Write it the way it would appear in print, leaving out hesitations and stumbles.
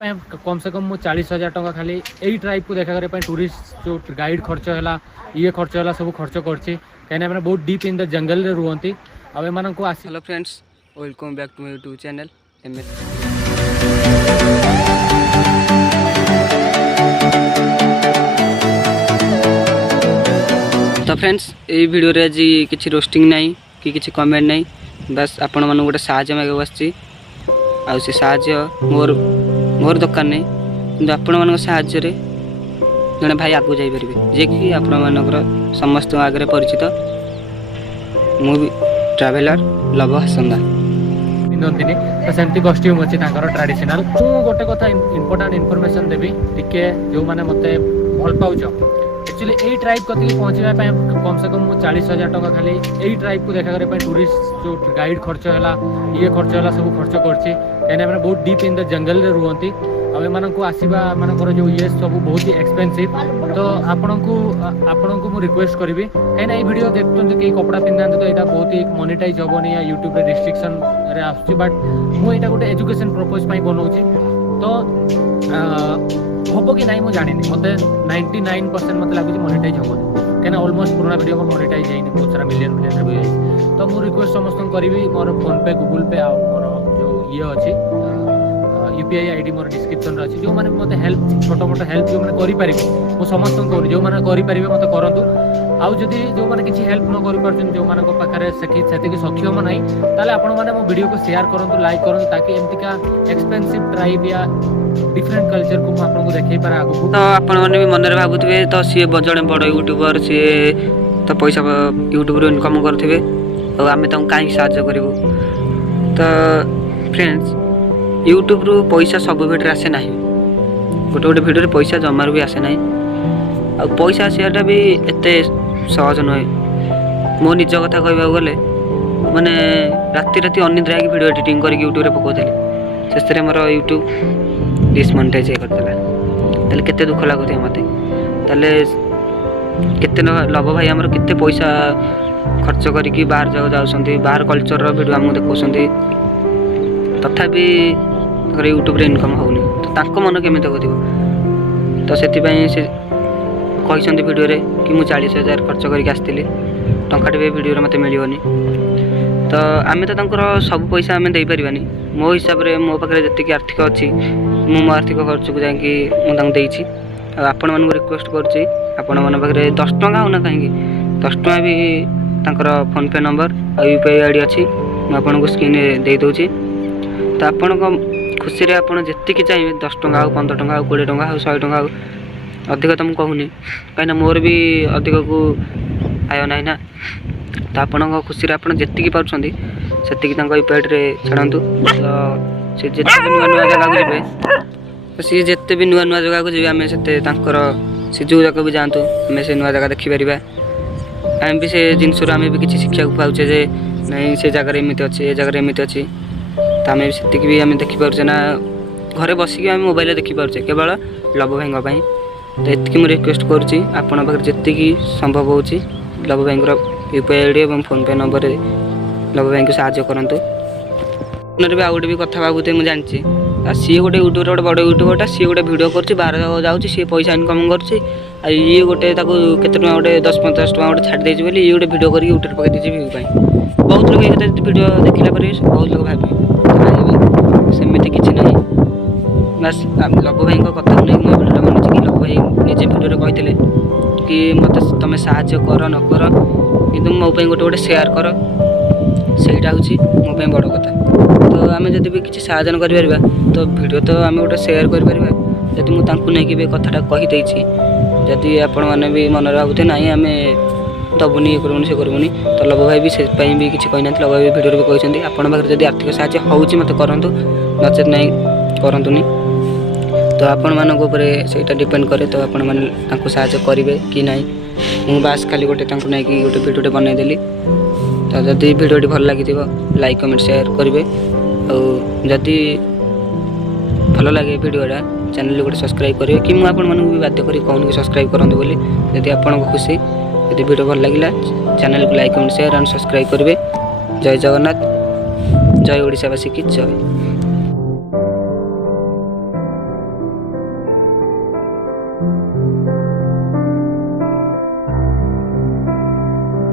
कम से कम मु 40,000 टका खाली यही ट्राइब को देखा करने टूरिस्ट जो गाइड खर्च है ये खर्च है सब खर्च कर बहुत डीप इन द जंगल रे रुहंती अब एम को आसी। Hello friends, welcome back to my YouTube channel MS. तो फ्रेंड्स ये वीडियो रे आज किसी रोस्टिंग नहीं कि किसी कमेंट नहीं, बस आपण मन गोटे साहाय्य मागे बसची आ से साहाय्य मोर दरकार नहीं कि आपण मान साहाय्य रे जने भाई आगु जाई परिबे जे कि आपण मानकर समस्त आगे परिचित मूवी ट्रैवलर लव हसंदा पिंधती तो सेमती कस्ट्यूम अच्छी ट्रेडिशनल। मु गोटे कथा इंपोर्टेंट इनफॉरमेशन देवी टिके जो माने मते भल पाउछ एक्चुअली यही ट्राइब कति पहुँचापी कम से कम 40,000 टका खाली यही ट्राइब को देखा करने टूरिस्ट जो गाइड खर्च है ये खर्च है सब खर्च कर बहुत डीप इन द जंगल रे रुहंती अब एम को आसवा मानकर जो ये सब बहुत ही एक्सपेंसिव। तो आपण को रिक्वेस्ट करी कहीं ये वीडियो देखते कई कपड़ा पिंधा तो यहाँ बहुत ही मोनेटाइज हेनी या यूट्यूब रे रिस्ट्रिक्शन रे आसुची बट मुझे गोटे एजुकेशन पर्पज बनाऊँगी तो हम कि नहीं मुझे मत 99% मत लगे मोनेटाइज हेनी कहीं ऑलमोस्ट पुराना वीडियो मोनेटाइज है बहुत सारा मिलियन भी है। तो मुझे रिक्वेस्ट समस्त करी मोर फोन पे गूगल पे आ मोर जो ये अच्छी यूपीआई आईडी मोर डिस्क्रिप्शन अच्छी जो मैंने मत हेल्प छोट मोट हेल्प जो मैंने करें मुझे समस्त कहूँ जो मैंने करेंगे मत करूँ आउ जदि जो मैंने किसी हेल्प न कर जो मान पाखे से सक्षम ना ताले आपण मैंने मो वीडियो को शेयर करूँ लाइक करूँ ताकि एमतीका एक्सपेंसिव ट्राइब या डिफरेंट कल्चर को आपको देखई पारे आगु। तो आपण माने भी मन रे भाबुथिबे तो सी जड़े बड़ यूट्यूबर सी तो पैसा यूट्यूब रे इनकम करथिबे और आमे ताऊ काई सहायता करिवो। तो फ्रेंड्स यूट्यूब रु पैसा सब भिडियो आसे ना गोटे गोटे भिडियो रे पैसा जमार भी आसे ना आ पैसा आसाटा भी एते सहज नुहे। मो निज कथा कहबा गले माने राति राति अनिद्रा की वीडियो एडिटिंग करके यूट्यूब रे पकोथले शेष रे मोर यूट्यूब डिसमोनेटाइज करदेला ताले केते दुख लागुथि मते ताले केते लव भाई हमर केते पैसा खर्च करके बाहर जगह जाउसंती बाहर कल्चर रो वीडियो हमु देखौसंती तथापि यूट्यूब रे इनकम होउनी तो तांको मन केमिते होथिबो। तो सेति पई से कहिसंती वीडियो रे कि मु 40,000 खर्च करके आस्तिली टंकाटे भी वीडियो रे मते मिलियोनी। तो आमे तो तांकर सब पैसा आमे देई परिबानी मो हिसाब रे मो पाखरे जतिक आर्थिक अछि मो आर्थिक खर्च को जाके मु तांग देइछि। आपण मानक रिक्वेस्ट करछि आपण मन पाखरे 10 टका होना काहेकि 10 टका भी तांकर फोन पे नंबर आ यूपीआई आईडी अछि मु आपण को स्क्रीन रे दे दोछि। तो आपण को खुशी रे आपण जतिक चाहिए 10 टका हो 15 टका हो 20 टका हो 100 टका हो अधिक तो मुझे कहूनी कहीं मोर भी अधिक को आय ना ना। तो आपण खुशी रे आपण जतिक पार्टी से यूपीआई छाड़ू। तो सी जिते भी नुआ नुआ जगह को जाए तो सी जिते भी नुआ नुआ जगह को जी आम से जो जगह भी जातु आम से नुआ जगह देखिपर आम भी से जिनस आम भी किसी शिक्षा पाचे जे नहीं से जगह एमती अच्छे ये जगह एमती अच्छी तो आम से भी आम देखिपारे ना घरे बसिक आम मोबाइल देखिपारे केवल लव भाई। तो ये मुझे रिक्वेस्ट करुँची आपण पाखे जी संभव हो लव भाई यूपीआई आईडी और फोन पे नंबर लव भाई को साहाय्य करूँ। भी आउ गोटे भी कथा भावुथे मुझे जानी सी गोटे यूट्यूबर गोटे बड़ यूट्यूबरटा सी गोटे भिडियो कर बाहर जाऊँगी सी पैसा इनकम कर ये गोटे केते गोटे 10-15 टका गोटे छाड़ी देती बोली ये गोटे भिडियो कर यूट्यूब पकड़ देती व्यू बहुत लोग ये भिडियो देखला बहुत लोग भावे सेमती किसी ना बस लव भाई कथा नहीं मुझे भिडियो बनी कि लव भाई निजे भिडियो कहते कि मत तुम साहाय्य कर न कर कि मो गोटे गोटे सेयार कर सहीटा हूँ मो बड़ कथा। तो आम जब भी किसी साहाय्य कर तो भिडियो तो आम गोटे सेयार कर जब मुझे नहीं कथाटा कहीदे जदि आपण मैंने भी मन भावुथे ना आम दबुनी ये करूनी से करूनी तो लव भाई भी से भी किसी कहना लव भाई भिडियो भी कहते आपण पाखे जब आर्थिक साहाय्य होती मत करूँ नचेत नहीं करूनी। तो आपण मानक से डिपेंड करे तो आपण मैंने साहाय्य करेंगे कि ना मु बास खाली गोटे नहीं गोटे भिडियो बनईदेली। तो जदि भिडियो भल लगी लाइक कमेंट शेयर करेंगे और जदि भल लगे भिडियोटा चैनल गोटे सब्सक्राइब करेंगे कि मुझे भी बाध्य करी कहूँ कि सब्सक्राइब करूँ बोली यदि आपको खुशी यदि भिडियो भल लगे चैनल को like comment share and subscribe करेंगे। जय जगन्नाथ जय ओडिशावासी की जय।